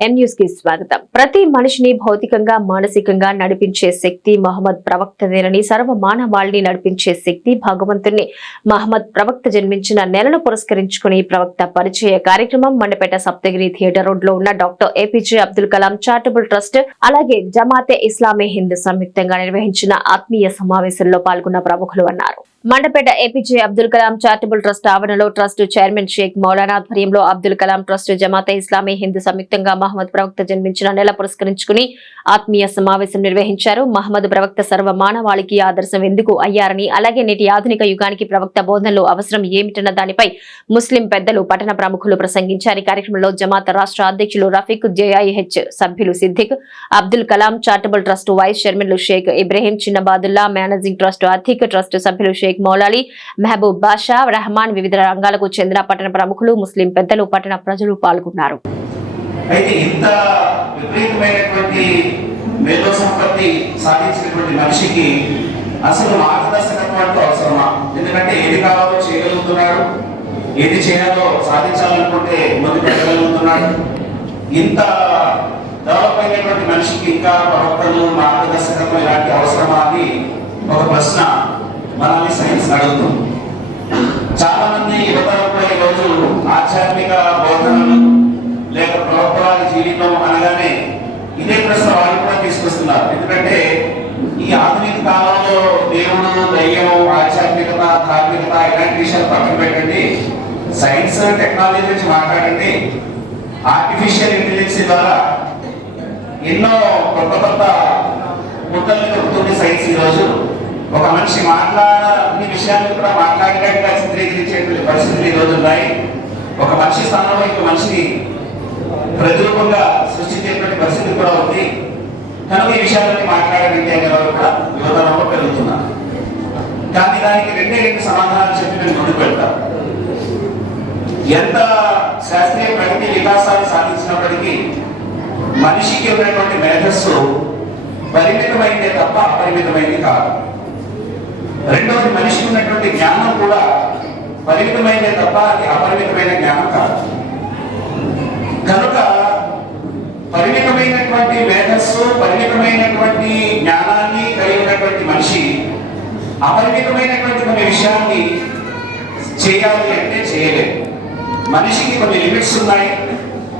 కి స్వాగతం. ప్రతి మనిషిని భౌతికంగా మానసికంగా నడిపించే శక్తి మహమ్మద్ ప్రవక్తదేనని సర్వ మానవాళిని నడిపించే శక్తి భగవంతుని మహమ్మద్ ప్రవక్త జన్మించిన నెలను పురస్కరించుకుని ప్రవక్త పరిచయ కార్యక్రమం మండపేట సప్తగిరి థియేటర్ రోడ్లో ఉన్న doctor APJ Abdul Kalam charitable trust అలాగే జమాతే ఇస్లామీ హింద్ సంయుక్తంగా నిర్వహించిన ఆత్మీయ సమావేశంలో పాల్గొన్న ప్రముఖులు అన్నారు. Mandapeta APJ Abdul Kalam charitable trust ఆవరణలో ట్రస్ట్ చైర్మన్ షేక్ మౌలానా ఆధ్వర్యంలో అబ్దుల్ కలాం ట్రస్ట్ జమాతే ఇస్లామీ హిందూ సంయుక్తంగా మహమ్మద్ ప్రవక్త జన్మించిన నెల పురస్కరించుకుని ఆత్మీయ సమావేశం నిర్వహించారు. మహమ్మద్ ప్రవక్త సర్వ మానవాళికి ఆదర్శం ఎందుకు అయ్యారని అలాగే నేటి ఆధునిక యుగానికి ప్రవక్త బోధనలు అవసరం ఏమిటన్న దానిపై ముస్లిం పెద్దలు పట్టణ ప్రముఖులు ప్రసంగించారు. కార్యక్రమంలో జమాత రాష్ట్ర అధ్యక్షులు రఫీక్ జేఐహెచ్ సభ్యులు Siddiq Abdul Kalam charitable trust vice చైర్మన్లు షేక్ ఇబ్రహీం చిన్నబాదుల్లా మేనేజింగ్ ట్రస్ట్ ఆర్థిక ట్రస్ట్ సభ్యులు షేక్ షేక్ మౌలాలి మహబూబ్ బాషా రెహమాన్ వివిధ రంగాలకు చెందిన పట్టణ ప్రముఖులు ముస్లిం పెద్దలు పట్టణ ప్రజలు పాల్గొన్నారు. అయితే ఇంత విపరీతమైనటువంటి మేధో సంపత్తి సాధించినటువంటి మనిషికి అసలు మార్గదర్శకత్వం అంటూ అవసరమా? ఎందుకంటే ఏది కావాలో చేయగలుగుతున్నాడు ఏది చేయాలో సాధించాలనుకుంటే ముందు పెట్టగలుగుతున్నాడు ఇంత డెవలప్ అయినటువంటి మనిషికి ఇంకా ప్రవర్తనలు మార్గదర్శకత్వం ఇలాంటి అవసరమా అని ఒక ప్రశ్న మనల్ని సైన్స్ అడుగుతుంది చాలా మంది యువతరం కూడా ఈరోజు ఆధ్యాత్మిక బోధనలు లేక ప్రభుత్వాల జీవితం అనగానే ఇదే ప్రశ్న వాళ్ళు కూడా తీసుకొస్తున్నారు. ఎందుకంటే ఈ ఆధునిక కాలంలో దేవుడు దయ్యం ఆధ్యాత్మికత ధార్మికత ఇలాంటి విషయాలు పక్కన పెట్టండి. సైన్స్ టెక్నాలజీ గురించి మాట్లాడండి. ఆర్టిఫిషియల్ ఇంటెలిజెన్స్ ద్వారా ఎన్నో కొత్త కొత్త ముద్దలు దొరుకుతుంది సైన్స్ ఈరోజు ఒక మనిషి మాట్లాడని విషయాన్ని కూడా మాట్లాడినట్టుగా చిత్రీకరించేటువంటి పరిస్థితులు ఈ రోజు ఉన్నాయి. ఒక మనిషి స్థానంలో ఇంకో మనిషిని ప్రతిరూపంగా సృష్టించేటువంటి పరిస్థితి కూడా ఉంది. కనుక ఈ విషయాలన్నీ మాట్లాడగలిగే వారు కూడా యువతరంలో పెరుగుతున్నారు కానీ దానికి రెండే రెండు సమాధానాలు చెప్పి నేను ముందుకు వెళ్తాను ఎంత శాస్త్రీయ ప్రగతి వికాసాన్ని సాధించినప్పటికీ మనిషికి ఉన్నటువంటి మేధస్సు పరిమితమైందే తప్ప అపరిమితమైంది కాదు. రెండవది మనిషికి ఉన్నటువంటి జ్ఞానం కూడా పరిమితమైనదే తప్ప అది అపరిమితమైన జ్ఞానం కాదు. కనుక పరిమితమైనటువంటి మేధస్సు పరిమితమైనటువంటి జ్ఞానాన్ని కలిగి ఉన్నటువంటి మనిషి అపరిమితమైనటువంటి కొన్ని విషయాన్ని చేయాలి అంటే చేయలేదు. మనిషికి కొన్ని లిమిట్స్ ఉన్నాయి.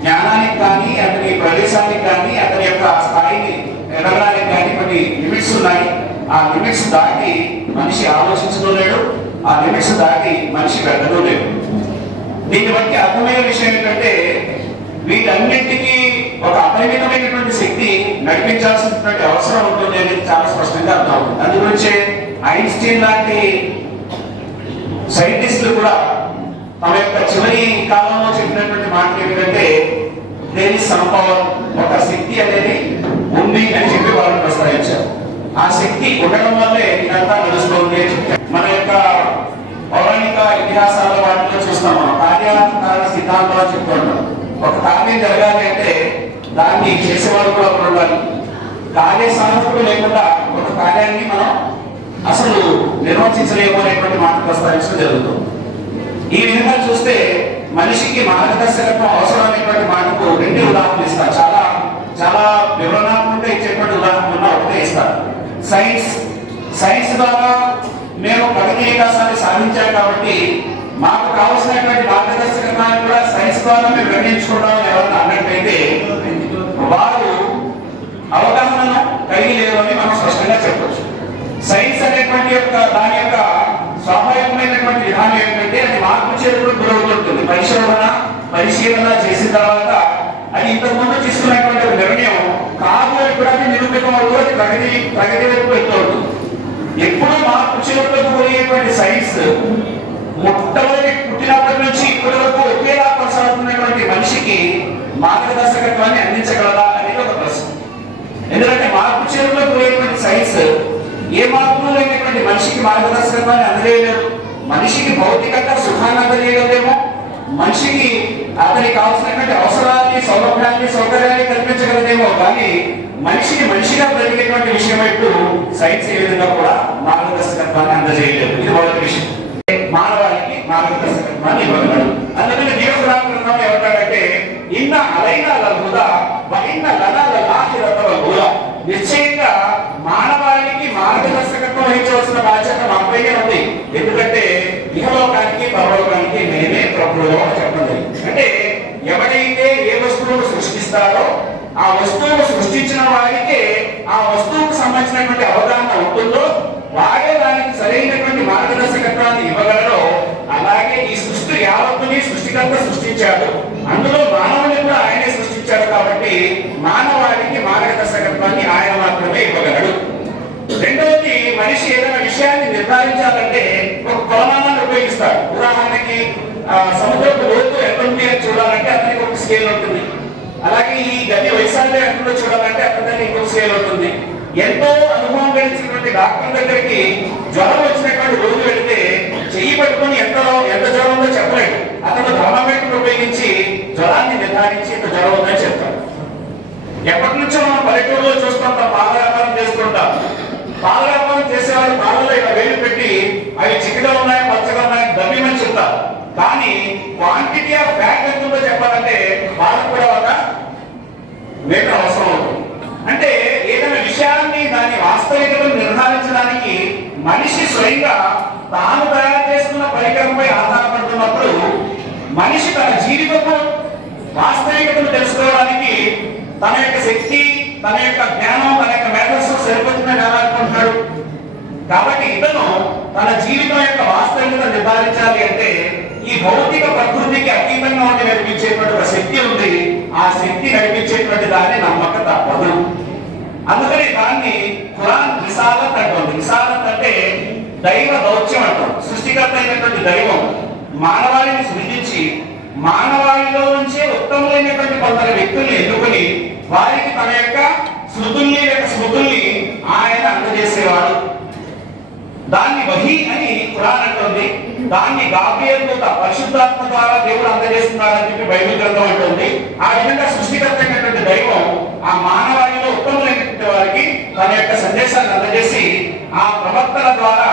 జ్ఞానానికి కానీ అతని ప్రదేశానికి కానీ అతని యొక్క స్థాయిని ఎదగడానికి కానీ కొన్ని లిమిట్స్ ఉన్నాయి. ఆ లిమిట్స్ దాటి మనిషి ఆలోచించుకోలేడు ఆ లిమిట్స్ దాటి మనిషి వెళ్ళలేడు దీన్ని బట్టి అర్థమైన విషయం ఏంటంటే వీటన్నింటికీ ఒక అపరిమితమైనటువంటి శక్తి నడిపించాల్సినటువంటి అవసరం ఉంటుంది అనేది చాలా స్పష్టంగా అర్థమవుతుంది. అందు గురించే ఐన్స్టీన్ లాంటి సైంటిస్టులు కూడా తమ యొక్క చివరి కాలంలో చెప్పినటువంటి మాట ఏమిటంటే దేని సంభవం ఒక శక్తి అనేది ఉంది అని చెప్పి వాళ్ళు ప్రస్తావించారు ఆ శక్తి ఉండడం వల్లే ఇదంతా నడుస్తుంది మన యొక్క పౌరాణిక ఇతిహాసాల వాటిలో చూస్తాం మనం. కార్యాకారణ సిద్ధాంతం అని చెప్తుంటాం. ఒక కార్యం జరగాలి అంటే దాన్ని చేసేవాడు కూడా ఉండాలి. కార్య సాధకుడు లేకుండా ఒక కార్యాన్ని మనం అసలు నిర్వచించలేము అనేటువంటి మాట ప్రస్తావించడం జరుగుతుంది. ఈ విధంగా చూస్తే మనిషికి మార్గదర్శకత్వం అవసరం అనేటువంటి మాటకు రెండు ఉదాహరణలు ఇస్తారు. చాలా చాలా వివరణాత్మకంగా ఇచ్చేటువంటి ఉదాహరణ ఒకటే ఇస్తారు. సైన్స్ సైన్స్ ద్వారా మేము ప్రగతి సాధించాం కాబట్టి మాకు కావలసినటువంటి మార్గదర్శకత్వాన్ని కూడా సైన్స్ ద్వారా మేము నిర్ణయించుకుంటాం ఎవరన్నా అన్నట్టయితే వారు అవగాహన కలిగి లేరు అని మనం స్పష్టంగా చెప్పవచ్చు సైన్స్ అనేటువంటి యొక్క దాని యొక్క స్వాభావికమైనటువంటి విధానం ఏంటంటే అది మార్పు చేరుకుని గురవుతుంటుంది. పరిశోధన పరిశీలన చేసిన తర్వాత అది ఇంతకు ముందు తీసుకున్నటువంటి ఒక నిర్ణయం నిరూపితం ప్రగతి ప్రగతి వైపు వెళ్తాడు. ఎప్పుడు మా చేరుకుని పోయేటువంటి సైన్స్ మొట్టమొదటి పుట్టినప్పటి నుంచి ఇప్పటి వరకు ఒకేలా కొనసాగుతున్నటువంటి మనిషికి మార్గదర్శకత్వాన్ని అందించగలదా అనేది ఒక ప్రశ్న. ఎందుకంటే మార్పు చేరులో పోయేటువంటి సైన్స్ ఏ మార్పులు లేనటువంటి మనిషికి మార్గదర్శకత్వాన్ని అందజేయలేదు. మనిషికి భౌతికంగా సుఖాన్ని అందజేయలేదేమో. మనిషికి అతనికి కావాల్సినటువంటి అవసరాన్ని సౌలభ్యాన్ని సౌకర్యాన్ని కల్పించగలదేమో కానీ మనిషిని మనిషిగా బ్రతికేటువంటి విషయం వైపు సైన్స్ ఏ విధంగా కూడా మార్గదర్శకత్వాన్ని అందజేయలేదు. ఇది మొదటి విషయం. మానవానికి మార్గదర్శకత్వాన్ని ఇవ్వగలడు అందుకని జీవగ్రామంలో ఏమంటాడంటే ఇన్న అలైన లఘుదా వహిన లలల లాహిరతవ గుల నిశ్చయంగా మానవానికి మార్గదర్శకత్వం వహించవలసిన బాధ్యత మాపైనే ఉంది. ఎందుకంటే ఇహలోకానికి పరలోకానికి నేనే ప్రభుత్వం అని చెప్పండి అంటే ఎవరైతే ఏ వస్తువును సృష్టిస్తారో ఆ వస్తువును సృష్టించిన వారికి ఆ వస్తువుకు సంబంధించినటువంటి అవగాహన ఉంటుందో వాడే దానికి సరైనటువంటి మార్గదర్శకత్వాన్ని ఇవ్వగలరో అలాగే ఈ సృష్టి యావత్తుని సృష్టికర్త సృష్టించాడు. అందులో మానవుని కూడా ఆయనే సృష్టించాడు కాబట్టి మానవాళికి మార్గదర్శకత్వాన్ని ఆయన మాత్రమే ఇవ్వగలడు. రెండవది మనిషి ఏదైనా విషయాన్ని నిర్ధారించాలంటే ఒక కొలమానాన్ని ఉపయోగిస్తాడు. ఉదాహరణకి ఆ, సముద్రపు లోతు ఎంత ఉంది అని చూడాలంటే అతనికి ఒక స్కేల్ ఉంటుంది. అలాగే ఈ గది వైశాల్యం ఎంత చూడాలంటే అక్కడ ఎక్కువ సేల్ అవుతుంది. ఎంతో అనుభవం గడిచినటువంటి డాక్టర్ దగ్గరికి జ్వరం వచ్చినటువంటి రోజు వెళితే చెయ్యి పట్టుకొని ఎంత ఎంత జ్వరం ఉందో చెప్పలేడు అతను థర్మామీటర్ ఉపయోగించి జ్వరాన్ని నిర్ధారించి ఇంత జ్వరం ఉందని చెప్తాడు. ఎప్పటి నుంచో మనం పల్లెటూరులో చూస్తుంటాం పాల వ్యాపారం చేసుకుంటాం పాల వ్యాపారం చేసేవాళ్ళు పాలలో ఇలా వేలు పెట్టి అవి చిక్కగా ఉన్నాయి ఉన్నాయి దమ్మిమని చెప్తారు కానీ క్వాంటిటీ ఆఫ్ ఫ్యాట్ ఎంత ఉందో చెప్పాలంటే వాళ్ళకు కూడా ఒక మీటర్ అవసరం అవుతుంది అంటే ఏదైనా విషయాన్ని దాని వాస్తవికతను నిర్ధారించడానికి మనిషి స్వయంగా తాను తయారు చేసుకున్న పరికరంపై ఆధారపడుతున్నప్పుడు మనిషి తన జీవితపు వాస్తవికతను తెలుసుకోవడానికి తన యొక్క శక్తి తన యొక్క జ్ఞానం తన యొక్క మేధస్సు సరిపోతుందని ఎలా అనుకుంటున్నాడు కాబట్టి ఇతను తన జీవితం యొక్క వాస్తవికత నిర్ధారించాలి అంటే ఈ భౌతిక ప్రకృతికి అతీతంగా ఉండి నడిపించేటువంటి ఒక శక్తి ఉంది. ఆ శక్తి నడిపించేటువంటి దాన్ని నమ్మక తప్పదు. అందుకని దాన్ని ఖురాన్ విశాలత్ అంటుంది. విశాలత్ అంటే దైవ దౌత్యం అంటాం. సృష్టికర్త అయినటువంటి దైవం మానవాళిని సృజించి మానవాళిలో నుంచే ఉత్తములైనటువంటి కొందరు వ్యక్తుల్ని ఎన్నుకొని వారికి తన యొక్క స్మృతుల్ని యొక్క స్మృతుల్ని ఆయన అందజేసేవాడు. దాన్ని వహి అని ఖురాన్ అంటుంది. దాన్ని గాబ్రియల్ దూత పరిశుద్ధాత్మ ద్వారా దేవుడు అందజేస్తున్నారని చెప్పి బైబిల్ గ్రంథం అంటుంది. ఆ విధంగా సృష్టికర్త అయినటువంటి దైవం ఆ మానవాళిలో ఉత్తములైనటువంటి వారికి తన యొక్క సందేశాన్ని అందజేసి ఆ ప్రవర్తన ద్వారా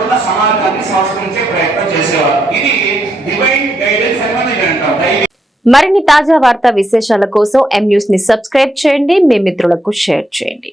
అక్కడున్న సమాజాన్ని సంస్కరించే ప్రయత్నం చేసేవారు. ఇది డివైన్ గైడెన్స్ అని మనం అంటాం. మరిన్ని తాజా వార్తా విశేషాల కోసం ఎం న్యూస్ని సబ్స్క్రైబ్ చేయండి. మీ మిత్రులకు షేర్ చేయండి.